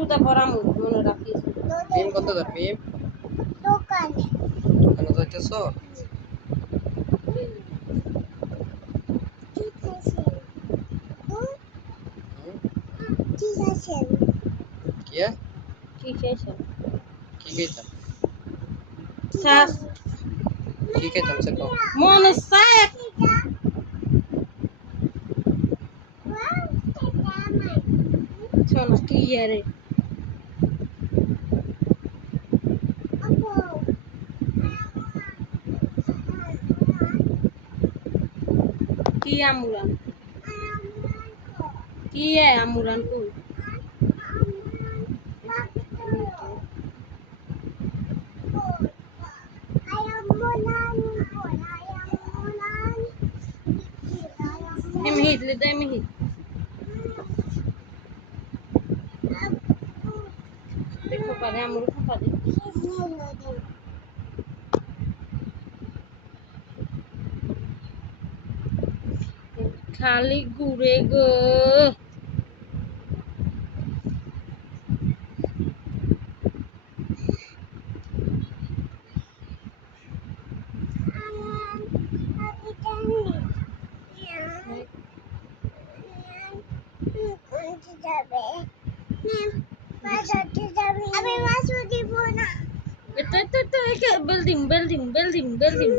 জুতা পরা মনে রাখিস ভীম কত দূর ভীম দোকানে দোকানে যাইতেছ ঠিক আছে ঠিক আছে কি কি খেয়েছেন কি খাইতাম শ্বাস কি খাইতাম সে কও মনে চায় শোনা কি আরে কি আমুরান কি আমুরান কই emhit le dai emhit देखो पारे আমুর পারে খালি ঘুরে গো আমি মাছও দিব না এটা বিল্ডিং বিল্ডিং বিল্ডিং বিল্ডিং